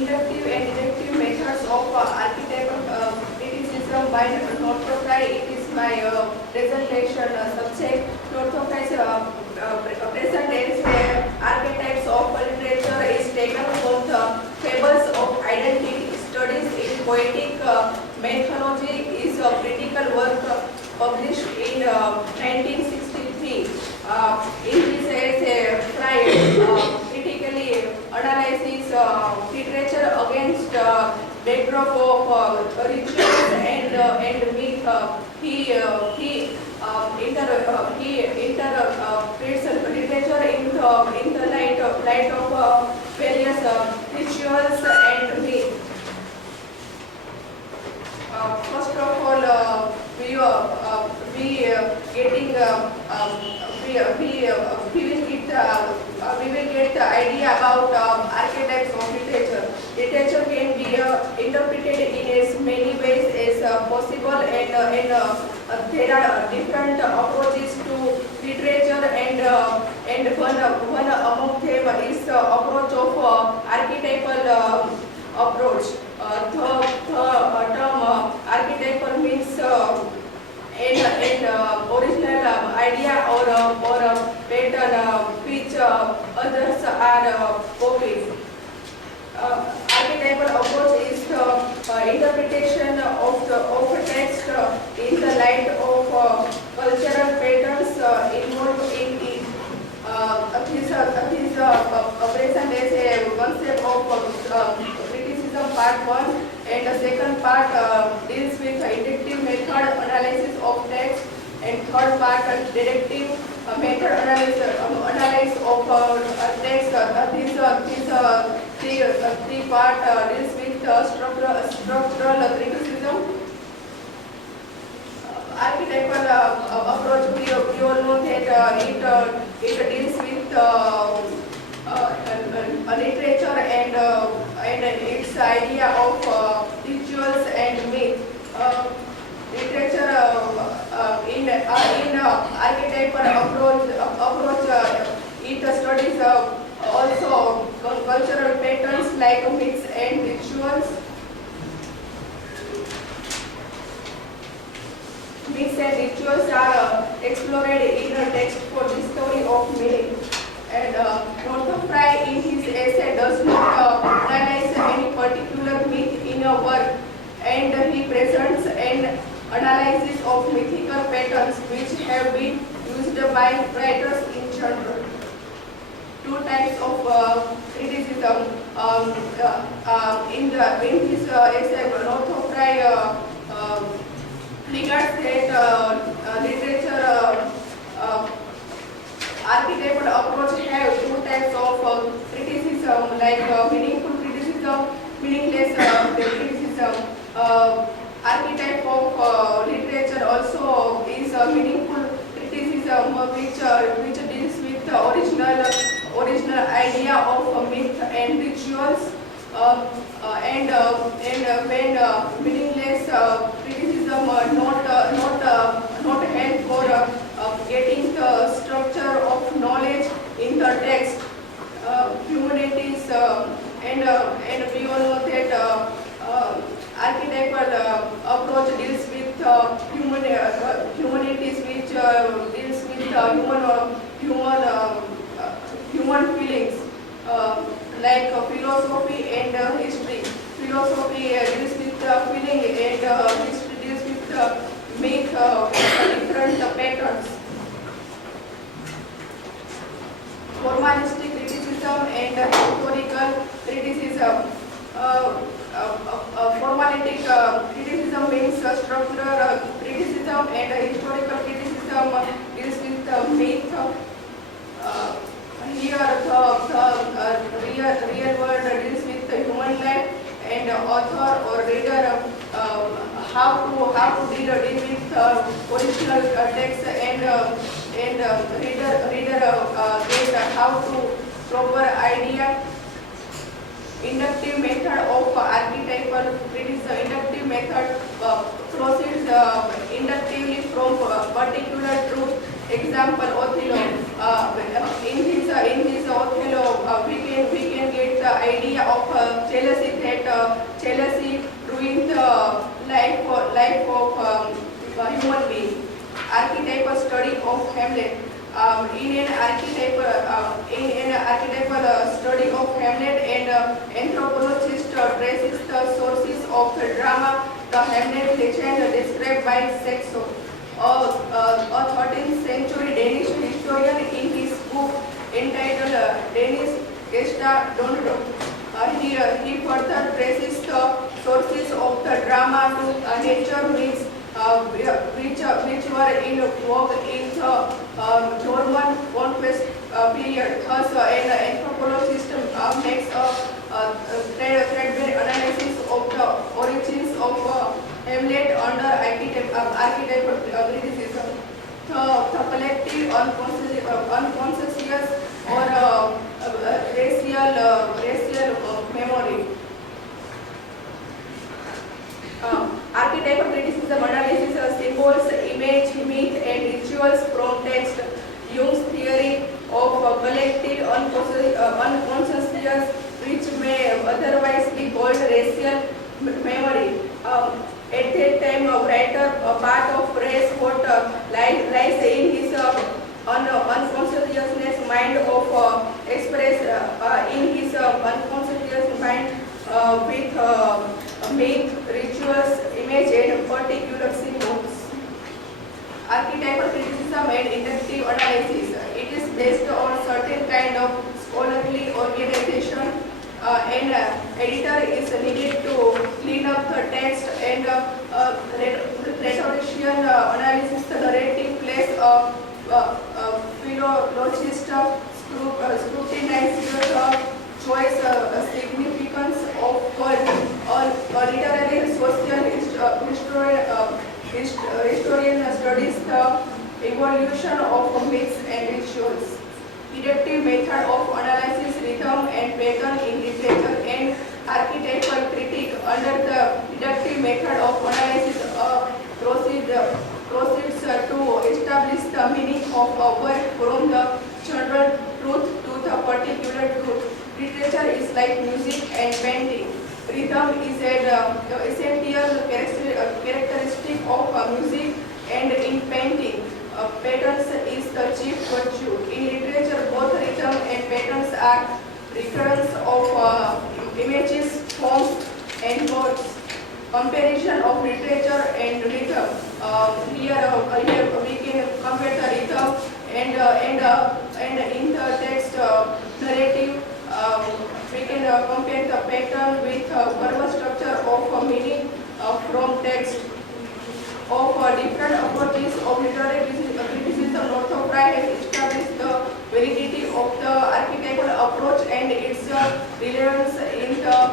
inductive and deductive methods of archetypal criticism by Northrop-Frye. It is my presentation subject. Northrop-Frye's present as archetypes of literature is taken from the fables of identity. Studies in poetic mythology is a critical work published in 1963. In this essay, Frye critically analyzes literature against backdrop of rituals and myth. He interprets literature in the light of various rituals and myth. First of all, we will get the idea about archetypes of literature. Literature can be interpreted in as many ways as possible, and there are different approaches to literature, and one among them is the approach of archetypal approach. The term archetypal means an original idea or pattern which others are copies. Archetypal approach is the interpretation of a text in the light of cultural patterns involved in it. This present as a concept of criticism part 1, and the second part deals with inductive method analysis of text, and third part deductive method analysis of text. Three part deals with structural criticism. Archetypal approach, we all know that it deals with literature and its idea of rituals and myth. Literature in archetypal approach it studies also cultural patterns like myths and rituals. Myths and rituals are explored in a text for discovery of meaning. And Northrop-Frye in his essay does not analyze any particular myth in a work, and he presents an analysis of mythical patterns which have been used by writers in general. Two types of criticism. In his essay, Northrop-Frye regards that literature archetypal approach have two types of criticism, like meaningful criticism, meaningless criticism. Archetype of literature also is a meaningful criticism, which deals with the original idea of myth and rituals. And when meaningless criticism not help for getting the structure of knowledge in the text. Humanities and we all know that archetypal approach deals with humanities, which deals with human feelings, like philosophy and history. Philosophy deals with feeling, and history deals with make different patterns. Formalistic criticism and historical criticism. Formalistic criticism means structural criticism, and historical criticism deals with myth. Here the real world deals with the human life, and author or reader how to deal with original text, and reader get how to proper idea. Inductive method of archetypal criticism. Inductive method proceeds inductively from particular truth. Example, Othello. In this Othello, we can get the idea of jealousy, that jealousy ruins the life of human being. Archetypal study of Hamlet. In an archetypal study of Hamlet, and anthropologist traces the sources of the drama, the Hamlet legend described by Saxo, a 13th century Danish historian, in his book entitled Danish Gesta Donado. He further traces the sources of the drama to nature myths, which were in vogue in the Norman conquest period. Thus, an anthropologist makes a threadbare analysis of the origins of Hamlet under archetypal criticism. The collective unconscious or racial memory. Archetypal criticism analyzes symbols, image, myth, and rituals from text. Jung's theory of collective unconscious, which may otherwise be called racial memory. At that time, a writer, a part of race, what lies in his unconscious mind of express in his unconscious mind with myth, rituals, image, and particular symbols. Archetypal criticism and inductive analysis. It is based on certain kind of scholarly organization. An editor is needed to clean up the text, and rhetorician analysis the narrative place of philologist scrutinizes the choice significance of word. A literary social historian studies the evolution of myths and rituals. Deductive method of analysis rhythm and pattern in literature, and archetypal critique. Under the deductive method of analysis proceeds to establish the meaning of a work from the general truth to the particular truth. Literature is like music and painting. Rhythm is an essential characteristic of music, and in painting, patterns is the chief virtue. In literature, both rhythm and patterns are recurrence of images, forms, and words. Comparison of literature and rhythm. Here we can compare the rhythm and in the text narrative. We can compare the pattern with verbal structure of meaning from text. Of different approaches of literary criticism, Northrop Frye has established the validity of the archetypal approach and its relevance in the